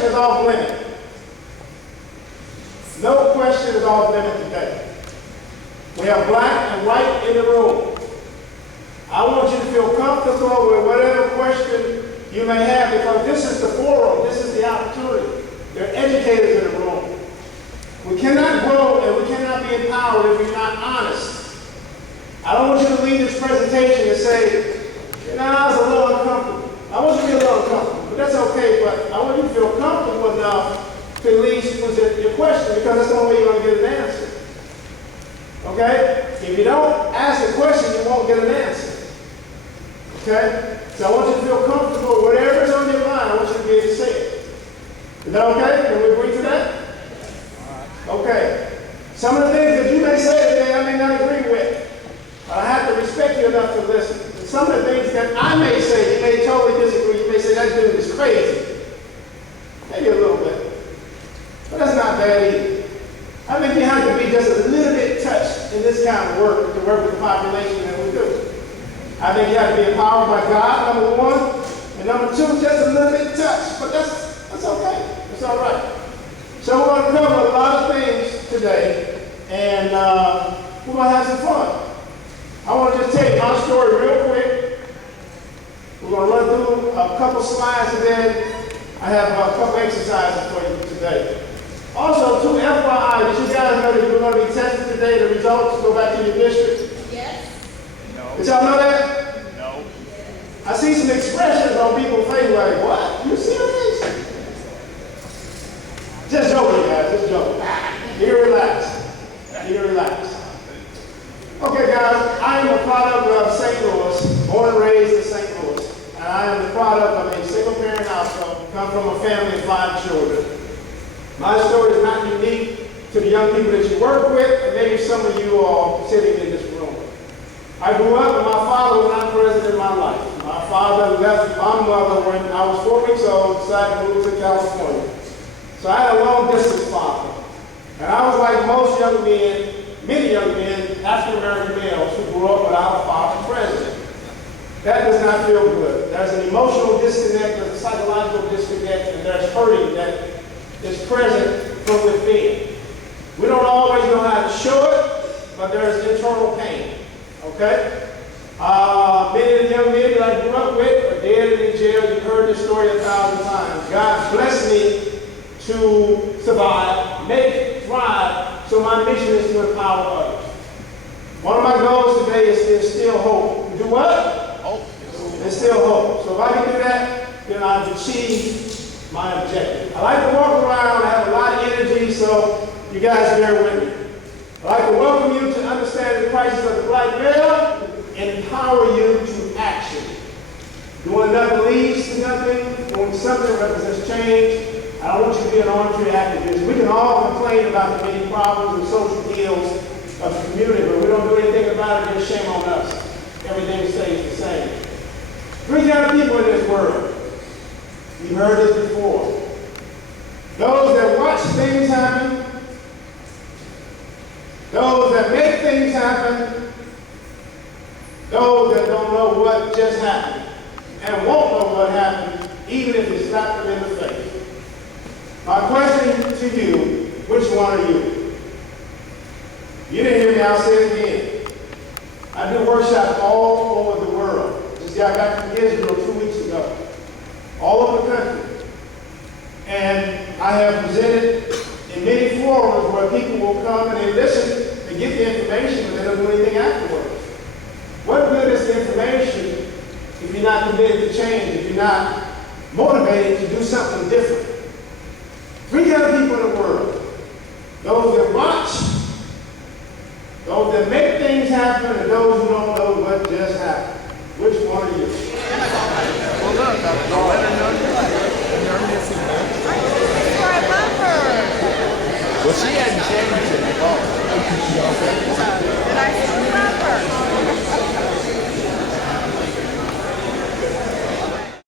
question is off limit. No question is off limit today. We have black and white in the room. I want you to feel comfortable with whatever question you may have, because this is the forum, this is the opportunity. There are educators in the room. We cannot grow and we cannot be empowered if we're not honest. I don't want you to leave this presentation and say, I was a little uncomfortable. I want you to be a little uncomfortable, but that's okay, but I want you to feel comfortable enough to at least present your question, because that's the only way you're going to get an answer. Okay? If you don't ask a question, you won't get an answer. Okay? So I want you to feel comfortable. Whatever is on your mind, I want you to be able to say it. Is that okay? Can we agree to that? Okay. Some of the things that you may say today, I may not agree with. But I have to respect you enough to listen. And some of the things that I may say, you may totally disagree. You may say, that dude is crazy. Maybe a little bit. But that's not bad either. I think you have to be just a little bit touched in this kind of work, to work with the population that we do. I think you have to be empowered by God, number one. And number two, just a little bit touched. But that's okay. It's all right. So we're going to cover a lot of things today. And we're going to have some fun. I want to just tell you my story real quick. We're going to run through a couple slides, and then I have a couple exercises for you today. Also, two FYI, did you guys know that we're going to be testing today the results to go back to your district? Yes. No. Did y'all know that? No. I see some expressions on people's faces like, what? You serious? Just joking, guys, just joking. You relax. You relax. Okay, guys, I am a product of St. Louis, born and raised in St. Louis. And I am the product of a single-parent household, come from a family of 5 children. My story is not unique to the young people that you work with, and maybe some of you all sitting in this room. I grew up and my father was not present in my life. My father left my mother when I was 4 weeks old, decided to move to California. So I had a long-distance father. And I was like most young men, many young men, African-American males who grew up without a father present. That does not feel good. There's an emotional disconnect, there's a psychological disconnect, and there's hurting that is present from within. We don't always know how to show it, but there's internal pain. Okay? Many of the young men that I grew up with are dead and in jail. You've heard this story 1,000 times. God blessed me to survive, make it, thrive, so my mission is to empower others. One of my goals today is to instill hope. Do what? Hope. Instill hope. So if I can do that, then I've achieved my objective. I like to walk around, I have a lot of energy, so you guys bear with me. I'd like to welcome you to understand the crisis of the black male and empower you to action. Doing nothing leads to nothing. Doing something represents change. I don't want you to be an armchair activist. We can all complain about the many problems and social ills of the community, but we don't do anything about it, then shame on us. Everything stays the same. 3 kind of people in this world. You've heard this before. Those that watch things happen, those that make things happen, those that don't know what just happened, and won't know what happened, even if you slap them in the face. My question to you, which one are you? You didn't hear me, I'll say it again. I do workshops all over the world. Just got back from Israel 2 weeks ago. All over the country. And I have presented in many forums where people will come and they listen and get the information, but they don't do anything afterwards. What good is the information if you're not committed to change, if you're not motivated to do something different? 3 kind of people in the world. Those that watch, those that make things happen, and those who don't know what just happened. Which one are you? Well, look, I'll let her know you're missing her. I love her. Well, she hadn't changed it at all.